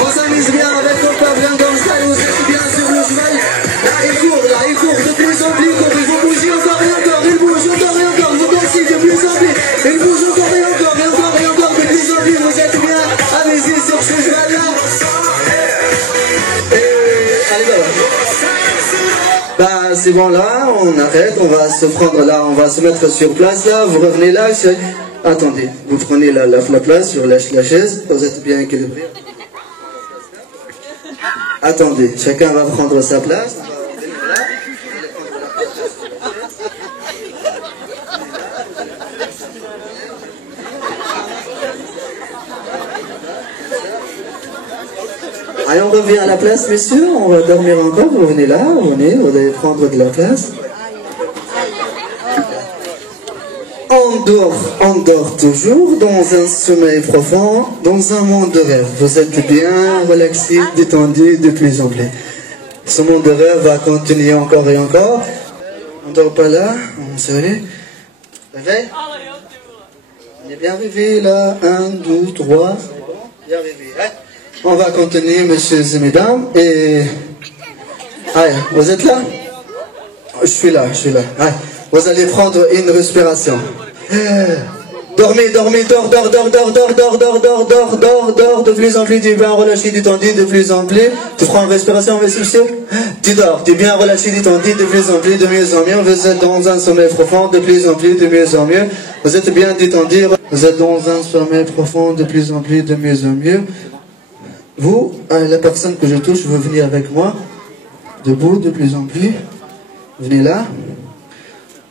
On s'amuse bien avec nos peuples Gangnam Style, on s'amuse bien sur le cheval. Là il court de plus en plus, il faut bouger encore et encore, il bouge encore et encore, vous dansez de plus en plus, il bouge encore et encore et encore et encore, de plus en plus, vous êtes bien amusés sur ce cheval-là. Allez, bah c'est bon là, on arrête, on va se prendre là, on va se mettre sur place là, vous revenez là, attendez, vous prenez la place sur la chaise, vous êtes bien équilibré. Attendez, chacun va prendre sa place. Allez, on revient à la place, messieurs, on va dormir encore, vous venez là, vous allez prendre de la place. On dort toujours dans un sommeil profond, dans un monde de rêve. Vous êtes bien relaxés, détendus de plus en plus. Ce monde de rêve va continuer encore et encore. On ne dort pas là, on se réveille. Réveil. On est bien réveillé là, 1, 2, 3, bien réveillé. Hein? On va continuer, messieurs et mesdames, et... Allez, vous êtes là? Je suis là. Allez, vous allez prendre une respiration. Dormez, dors, de plus en plus, tu es bien relâché, détendu, de plus en plus. Tu prends une respiration, monsieur? Tu dors, tu es bien relâché, détendu, de plus en plus, de mieux en mieux. Vous êtes dans un sommeil profond, de plus en plus, de mieux en mieux. Vous êtes bien détendu, vous êtes dans un sommeil profond, de plus en plus, de mieux en mieux. Vous, la personne que je touche, vous venez avec moi, debout, de plus en plus. Venez là,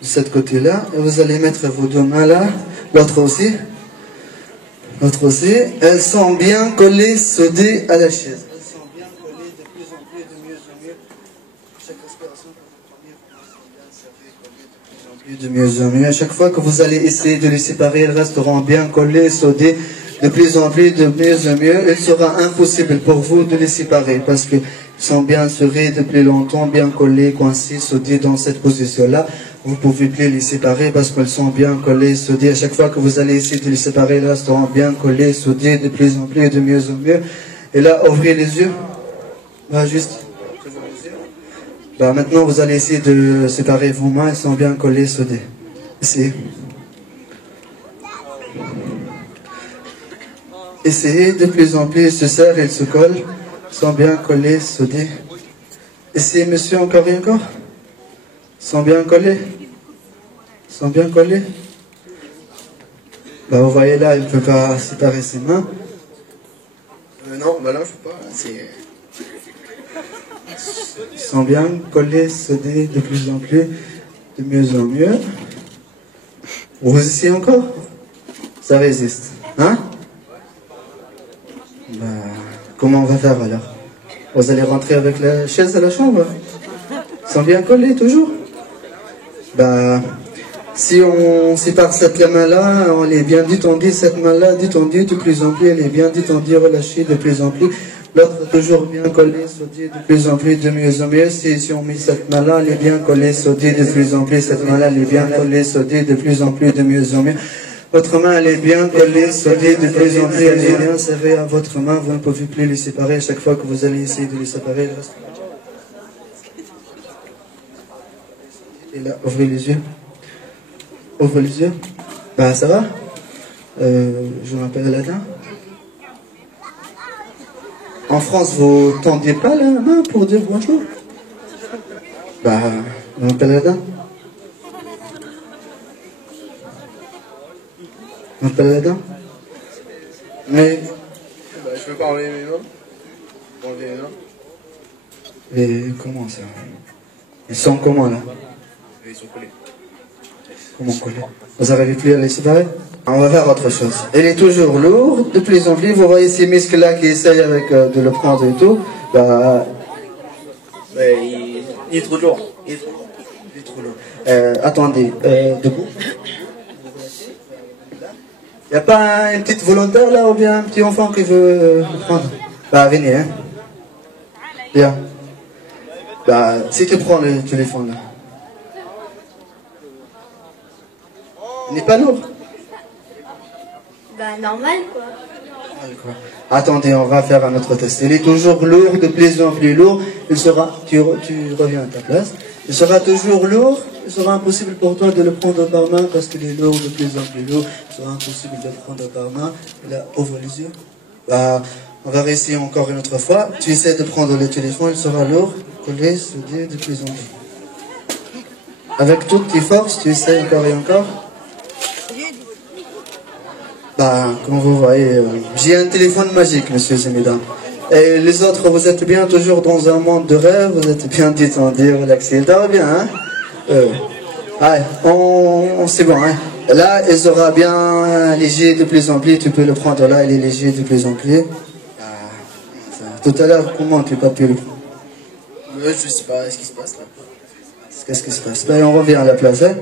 de ce côté-là, et vous allez mettre vos deux mains là. L'autre aussi. Elles sont bien collées, soudées à la chaise. Elles sont bien collées de plus en plus, de mieux en mieux. Chaque respiration que vous prenez, de mieux en mieux. À chaque fois que vous allez essayer de les séparer, elles resteront bien collées, soudées, de plus en plus, de mieux en mieux. Il sera impossible pour vous de les séparer parce qu'ils sont bien serrés depuis longtemps, bien collés, coincés, soudés dans cette position-là. Vous ne pouvez plus les séparer parce qu'elles sont bien collées, soudées. À chaque fois que vous allez essayer de les séparer, elles resteront bien collées, soudées, de plus en plus, de mieux en mieux. Et là, ouvrez les yeux. Bah, juste. Bah, maintenant, vous allez essayer de séparer vos mains. Elles sont bien collées, soudées. Essayez. Essayez de plus en plus. Elles se serrent, elles se collent. Elles sont bien collées, soudées. Essayez, monsieur, encore et encore. Sont bien collés? Sont bien collés? Bah, vous voyez là, il ne peut pas séparer ses mains. Non, bah là, je ne peux pas. Ils sont bien collés, soudés, de plus en plus, de mieux en mieux. Vous essayez encore? Ça résiste. Hein? Bah, comment on va faire alors? Vous allez rentrer avec la chaise à la chambre? Ils sont bien collés, toujours? Bah, si on sépare cette main-là, on est bien détendu, cette main-là détendue de plus en plus, elle est bien détendue, relâchée de plus en plus. L'autre toujours bien collée, soudée de plus en plus, de mieux en mieux. Si on met cette main-là, elle est bien collée, soudée de plus en plus. Cette main-là, elle est bien collée, soudée de plus en plus, de mieux en mieux. Votre main, elle est bien collée, soudée de plus en plus, elle est bien serrée à votre main. Vous ne pouvez plus les séparer. À chaque fois que vous allez essayer de les séparer, et là, ouvrez les yeux. Ouvrez les yeux. Bah, ça va? Je m'appelle Aladdin. En France, vous tendiez pas la main pour dire bonjour? Bah, je m'appelle Aladdin. Je m'appelle Aladdin. Mais... Bah, je peux pas enlever mes mains. Enlever mes mains. Et comment ça? Ils sont comment là? Ils sont collés. Comment collés? Vous n'arrivez plus à les séparer? On va faire autre chose. Il est toujours lourd, de plus en plus. Vous voyez ces muscles-là qui essayent avec, de le prendre et tout. Bah, il est trop lourd. Il est trop lourd. Attendez, debout. Il n'y a pas une petite volontaire là ou bien un petit enfant qui veut le prendre? Bah, venez, hein. Viens. Bah, si tu prends le téléphone là. Il n'est pas lourd. Bah, normal, quoi. Attendez, on va faire un autre test. Il est toujours lourd, de plus en plus lourd. Il sera, tu reviens à ta place. Il sera toujours lourd. Il sera impossible pour toi de le prendre par main parce qu'il est lourd, de plus en plus lourd. Il sera impossible de le prendre par main. Là, ouvre les yeux. Bah, on va réessayer encore une autre fois. Tu essaies de prendre le téléphone, il sera lourd, collé, soudé, de plus en plus. Avec toutes tes forces, tu essaies encore et encore. Bah, comme vous voyez, j'ai un téléphone magique, monsieur et mesdames. Et les autres, vous êtes bien toujours dans un monde de rêve, vous êtes bien détendus, relaxés. Ça va bien, hein? Allez, c'est bon, hein? Là, il sera bien léger de plus en plus. Tu peux le prendre là, il est léger de plus en plus. Tout à l'heure, comment tu n'as pas pu le prendre? Je sais pas ce qui se passe là. Qu'est-ce qui se passe? Ben, on revient à la place, hein?